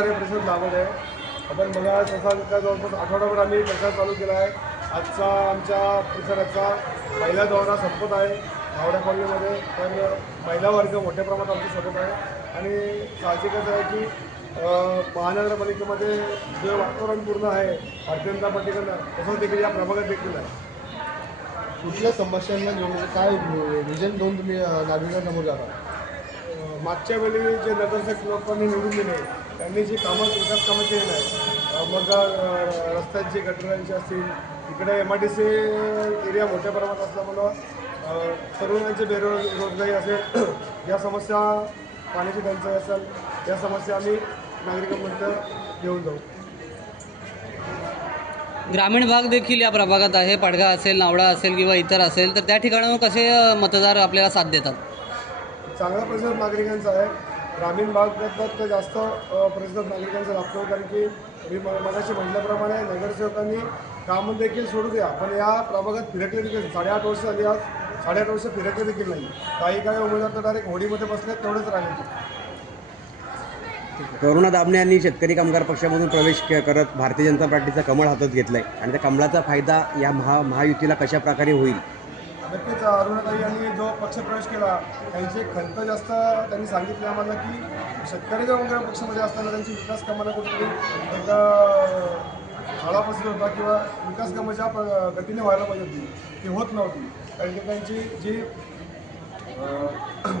प्रकारे प्रचार लावत आहे. आपण बघा तसा जवळपास आठवडाभर आम्ही प्रचार चालू केला आहे. आजचा आमच्या प्रचाराचा पहिला दौरा संपत आहे हावडा कॉलनीमध्ये. तर महिला वर्ग मोठ्या प्रमाणात आमच्या सोबत आहे आणि साहजिकच आहे की महानगरपालिकेमध्ये जे वातावरण पूर्ण आहे भारतीय जनता पार्टीकडनं तसंच देखील या प्रभागात देखील आहे. कुठल्या समस्यांना घेऊन काय विजन घेऊन तुम्ही नागरिकांसमोर जाता? मागच्या वेळी जे नगरसेवक लोकांनी निवडून दिले त्यांनी जी विकास कामं केली नाही, मग रस्त्यांची गटरांची असतील, इकडे MIDC एरिया मोठ्या प्रमाणात असल्यामुळं तरुणांची बेरोजगारी असेल, या समस्या पाण्याची टंचाई असेल, या समस्या आम्ही नागरिकांपर्यंत घेऊन जाऊ. ग्रामीण भाग देखील या प्रभागात आहे. पाडगा असेल, नावडा असेल किंवा इतर असेल, तर त्या ठिकाणाहून कसे मतदार आपल्याला साथ देतात? चांगला प्रतिसाद नागरिकांचा आहे. ग्रामीण भागात तर जास्त प्रतिसाद नागरिकांचा लागतो, कारण की मी मगाशी म्हटल्याप्रमाणे नगरसेवकांनी कामं देखील सोडू द्या, पण या प्रभागात फिरकले देखील 8.5 वर्ष झाली. आज 8.5 वर्ष फिरकले देखील नाही. काही उमेदवार तर डायरेक्ट होडीमध्ये बसले, तेवढेच राहिले. करुणा दामणे यांनी शेतकरी कामगार पक्षामधून प्रवेश करत भारतीय जनता पार्टीचा कमळ हातात घेतलाय आणि त्या कमळाचा फायदा या महायुतीला कशा प्रकारे होईल? नक्कीच अरुणाताई यांनी जो पक्षप्रवेश केला त्यांची खंत जास्त त्यांनी सांगितली आम्हाला की शेतकरी कामगार पक्षामध्ये असताना त्यांची विकास कामाला कुठेतरी एक आळा बसत होता किंवा विकास कामं ज्या गतीने व्हायला पाहिजे होती ती होत नव्हती. कारण की त्यांची जी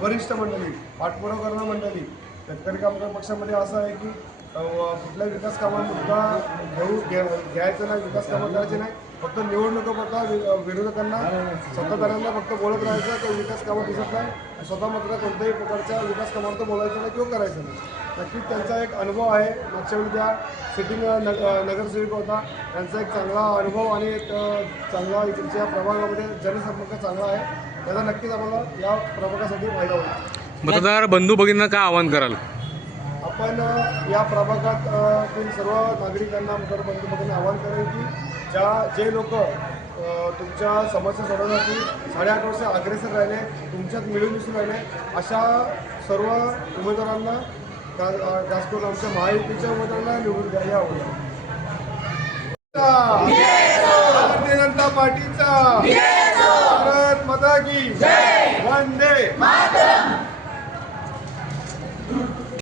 वरिष्ठ मंडळी, पाठपुरावा करणारी मंडळी शेतकरी कामगार पक्षामध्ये असं आहे की कुठल्याही विकास कामामुद्दा घ्यायचं नाही, विकास कामं करायचे नाही, फक्त निवडणुकापुरता विरोधकांना सत्ताधाऱ्यांना फक्त बोलत राहायचं तर विकास कामं दिसत नाही. स्वतः मात्र कोणत्याही प्रकारच्या विकास कामावर बोलायचं नाही किंवा करायचं नाही. नक्कीच त्यांचा एक अनुभव आहे. मागच्या वेळी त्या सिटिंग नगरसेवक होता, त्यांचा एक चांगला अनुभव आणि एक चांगला इकडच्या प्रभागामध्ये जनसंपर्क चांगला आहे. त्याचा नक्कीच आम्हाला या प्रभागासाठी फायदा होईल. मतदार बंधू भगिनींना काय आवाहन कराल? आपण या प्रभागातील सर्व नागरिकांना मतदार बंधू भगिनींना आवाहन करेल की जे लोक तुमच्या समस्या सोडवण्यासाठी 8.5 वर्ष अग्रेसर राहिले, तुमच्यात मिळून मिसळून राहिले, अशा सर्व उमेदवारांना खास करून आमच्या महायुतीच्या उमेदवारांना निवडून द्या. या भारतीय जनता पार्टीचा भारत माता की वंदे मातरम.